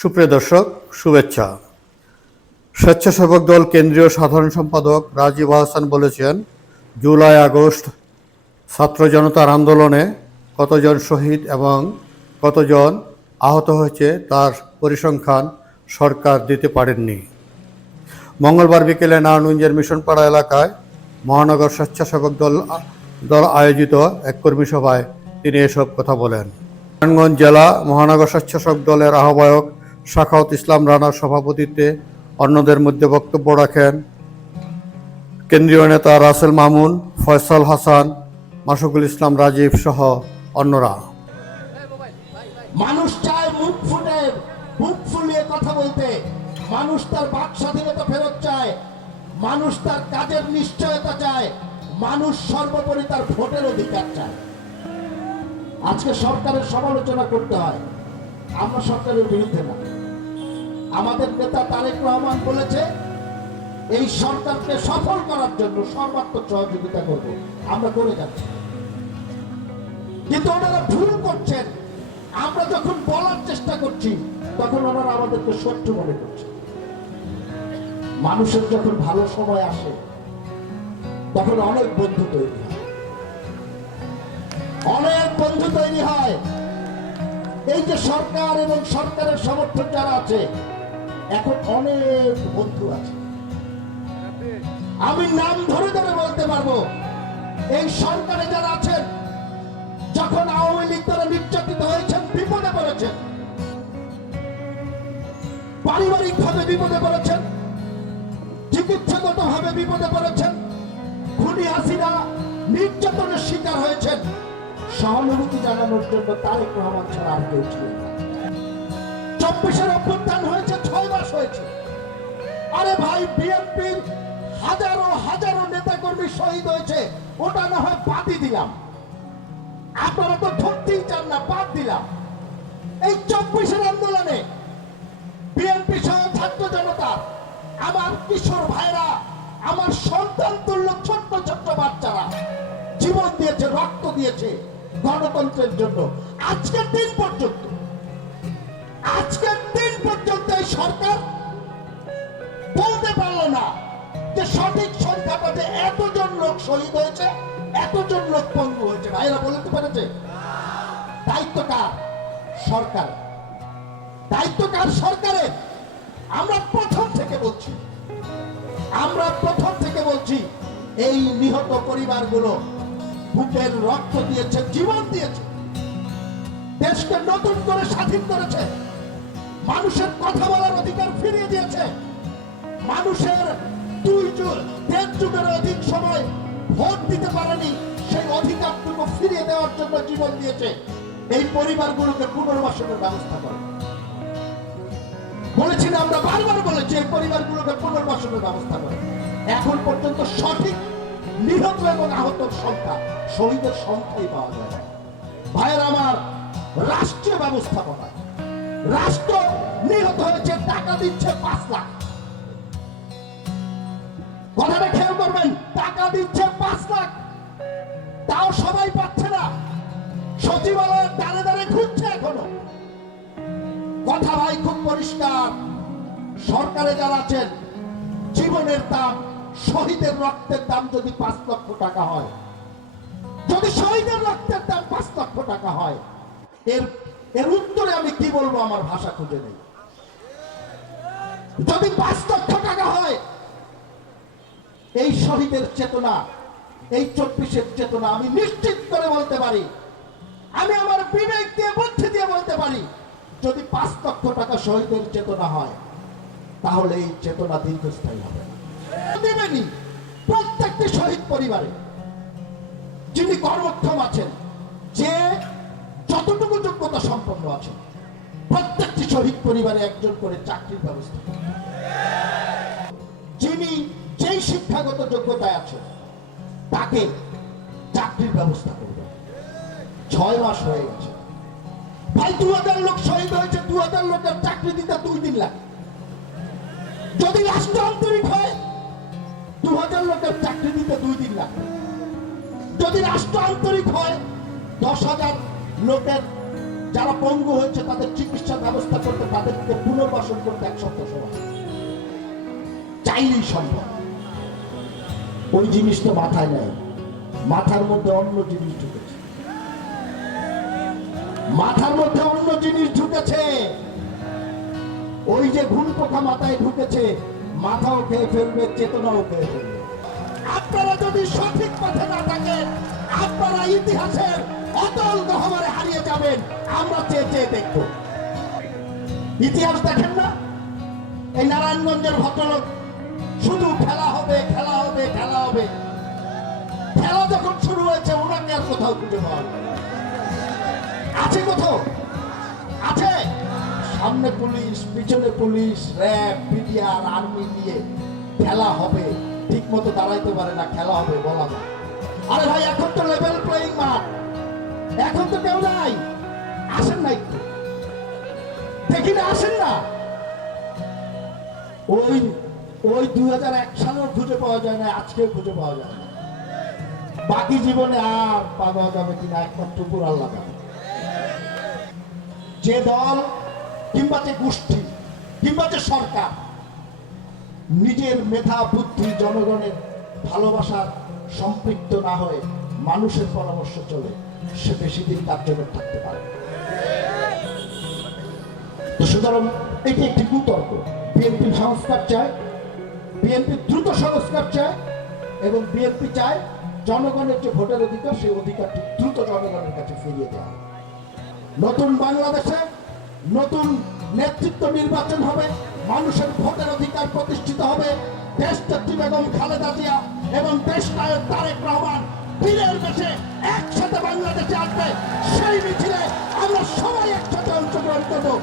সুপ্রিয় দর্শক, শুভেচ্ছা। স্বেচ্ছাসেবক দল কেন্দ্রীয় সাধারণ সম্পাদক রাজীব আহসান বলেছেন, জুলাই আগস্ট ছাত্র জনতার আন্দোলনে কতজন শহীদ এবং কতজন আহত হয়েছে তার পরিসংখ্যান সরকার দিতে পারেননি। মঙ্গলবার বিকেলে নারায়ণগঞ্জের মিশনপাড়া এলাকায় মহানগর স্বেচ্ছাসেবক দল আয়োজিত এক কর্মী সভায় তিনি এসব কথা বলেন। নারায়ণগঞ্জ জেলা মহানগর স্বেচ্ছাসেবক দলের আহ্বায়ক শাখাওয়াত ইসলাম রানার সভাপতিত্বে অন্যদের মধ্যে বক্তব্য রাখেন কেন্দ্রীয় নেতা রাসেল মামুন, ফয়সাল হাসান, মাসুকুল ইসলাম রাজীব সহ অন্যরা। মানুষ চায় মুখ ফুলিয়ে কথা বলতে, মানুষ তার বাক স্বাধীনতা ফেরত চায়, মানুষ তার কাজের নিশ্চয়তা চায়, মানুষ সর্বোপরি তার ভোটের অধিকার চায়। আজকে সরকারের সমালোচনা করতে হয়, আমরা সরকারের বিরুদ্ধে না। আমাদের নেতা তারেক রহমান বলেছে এই সরকারকে সফল করার জন্য সর্বাত্মক সহযোগিতা করব, আমরা করে যাচ্ছি। কিন্তু ওনারা ভুল করছেন। আমরা যখন বলার চেষ্টা করছি তখন ওনারা আমাদেরকে শত্রু মনে করছে। মানুষের যখন ভালো সময় আসে তখন অনেক বন্ধু তৈরি হয়, অনেক বন্ধু তৈরি হয়। এই যে সরকার এবং সরকারের সমর্থক যারা আছে, এখন অনেক বন্ধু আছে। আমি নাম ধরে ধরে বলতে পারবো, এই সরকারে যারা আছেন, যখন আওয়ামী লীগ দ্বারা নির্যাতিত হয়েছেন, বিপদে পড়েছেন, পারিবারিক ভাবে বিপদে পড়েছেন, চিকিৎসাগত ভাবে বিপদে পড়েছেন, খুনি হাসিনা নির্যাতনের শিকার হয়েছেন, সহানুভূতি জানানোর জন্য তারেক রহমান ছাড়া আর কেউ ছিলেন না। 24-এর অভ্যুত্থান হয়েছে, 6 মাস হয়েছে। আরে ভাই, বিএনপির হাজারো হাজারো নেতাকর্মী শহীদ হয়েছে, ওটা না হয় বাদই দিলাম, আপনারা তো ধরতেই চান না, বাদ দিলাম। এই 24-এর আন্দোলনে বিএনপি সহ ছাত্র জনতা, আমার কিশোর ভাইরা, আমার সন্তান তুল্য ছোট্ট ছোট্ট বাচ্চারা জীবন দিয়েছে, রক্ত দিয়েছে গণতন্ত্রের জন্য। আজকের দিন পর্যন্ত এই সরকার বলতে পারলো না যে সঠিক সংখ্যাটা যে এতজন লোক শহীদ হয়েছে, এতজন লোক পঙ্গু হয়েছে। ভাইরা বলতে পেরেছে? দায়িত্ব কার? সরকার। দায়িত্ব কার? সরকারের। আমরা প্রথম থেকে বলছি এই নিহত পরিবারগুলো বুকের রক্ত দিয়েছে, জীবন দিয়েছে, দেশকে নতুন করে স্বাধীন করেছে, মানুষের কথা বলার অধিকার ফিরিয়ে দিয়েছে, মানুষের 2.5 যুগের অধিক সময় ভোট দিতে পারেনি, সেই অধিকারটুকু ফিরিয়ে দেওয়ার জন্য জীবন দিয়েছে। এই পরিবারগুলোকে পুনর্বাসনের ব্যবস্থা করে বলেছি না, আমরা বারবার বলেছি এই পরিবারগুলোকে পুনর্বাসনের ব্যবস্থা করে। এখন পর্যন্ত সঠিক নিহত এবং আহতের সংখ্যা, শহীদের সংখ্যাই পাওয়া যায় না। ভাইয়ের আমার, রাষ্ট্রীয় ব্যবস্থাপনায় রাষ্ট্র নিহত হয়েছে, টাকা দিচ্ছে 5 লাখ। কথাটা খেয়াল করবেন, টাকা দিচ্ছে 5 লাখ, তাও সবাই পাচ্ছে না। সচিবালয়ের দ্বারে দ্বারে ঘুরছে এখনো। কথা ভাই খুব পরিষ্কার, সরকারে যারা আছেন, জীবনের দাম, শহীদের রক্তের দাম যদি 5 লক্ষ টাকা হয়, যদি শহীদের রক্তের দাম 5 লক্ষ টাকা হয়, এর উত্তরে আমি কি বলবো, আমার ভাষা খুঁজে নেই। যদি 5 লক্ষ টাকা হয়, এই শহীদের চেতনা, এই 24-এর চেতনা, আমি নিশ্চিত করে বলতে পারি, আমি আমার বিবেক দিয়ে, বুদ্ধি দিয়ে বলতে পারি, যদি 5 লক্ষ টাকা শহীদের চেতনা হয়, তাহলে এই চেতনা দীর্ঘস্থায়ী হবে না। দেবেনি প্রত্যেকটি শহীদ পরিবারে, যিনি কর্মক্ষম আছেন, যে যতটুকু যোগ্যতা সম্পন্ন আছেন, প্রত্যেকটি শহীদ পরিবারে একজন করে চাকরির ব্যবস্থা, যিনি যেই শিক্ষাগত যোগ্যতায় আছে তাকে চাকরির ব্যবস্থা করবে। 6 মাস হয়ে গেছে ভাই, 2000 লোক শহীদ হয়েছে, 2000 লোকের চাকরি দিতে 2 দিন লাগে। যদি রাষ্ট্র আন্তরিক হয়, 2000 লোকের চাকরি দিতে 2 দিন লাগে। যদি রাষ্ট্র আন্তরিক হয়, 10,000 লোকের যারা পঙ্গু হয়েছে তাদের চিকিৎসার ব্যবস্থা করতে, তাদেরকে পুনর্বাসন করতে 1 সপ্তাহ সময় চাইলেই সম্ভব। ওই জিনিস তো মাথায় নেই, মাথার মধ্যে অন্য জিনিস ঢুকেছে, মাথার মধ্যে অন্য জিনিস ঢুকেছে। ওই যে ঘুম পোকা মাথায় ঢুকেছে, মাথাও খেয়ে ফেলবে, চেতনাও খেয়ে ফেলবে। আপনারা যদি সঠিক পথে না থাকেন, আপনারা ইতিহাসের অতল গহ্বরে হারিয়ে যাবেন। আমরা চেয়ে চেয়ে দেখব। ইতিহাস দেখেন না, এই নারায়ণগঞ্জের ভদ্রলোক শুধু খেলা হবে, খেলা হবে, খেলা হবে। খেলা যখন শুরু হয়েছে, ওনাকে আর কোথাও খুঁজে পাওয়া যায় না। আছে কোথাও? আছে? সামনে পুলিশ, পিছনে পুলিশ, র্যাব, বিডিআর, আর্মি দিয়ে খেলা হবে, ঠিক মতো দাঁড়াইতে পারে না, খেলা হবে বলা যায়। আরে ভাই, এখন তো লেভেল প্লেইং মাঠ, এখন তো কেউ নাই। আসেন না একটু দেখি না, আসেন না। ওই 2001 সালেও খুঁজে পাওয়া যায় না, আজকেও খুঁজে পাওয়া যায় না। বাকি জীবনে আর পাওয়া যাবে কিনা একমাত্র উপর আল্লাহ জানে। যে দল কিংবা যে গোষ্ঠী কিংবা যে সরকার নিজের মেধা বুদ্ধি, জনগণের ভালোবাসার সম্পৃক্ত না হয়ে মানুষের পরামর্শ চলে, সে বেশি দিন কার্যকর থাকতে পারে। তো সুতরাং এটি একটি কুতর্ক। বিএনপি সংস্কার চায়, বিএনপি দ্রুত সংস্কার চায়, এবং বিএনপি চায় জনগণের যে ভোটের অধিকার, সেই অধিকারটি দ্রুত জনগণের কাছে ফিরিয়ে দেওয়া। নতুন বাংলাদেশে নতুন নেতৃত্ব নির্বাচন হবে, মানুষের ভোটের অধিকার প্রতিষ্ঠিত হবে। দেশনেত্রী বেগম খালেদা জিয়া এবং দেশ নায়ক তারেক রহমান বীরের বেশে একসাথে বাংলাদেশে আসবে। সেই মিছিলে আমরা সবাই একসাথে অংশগ্রহণ করবো।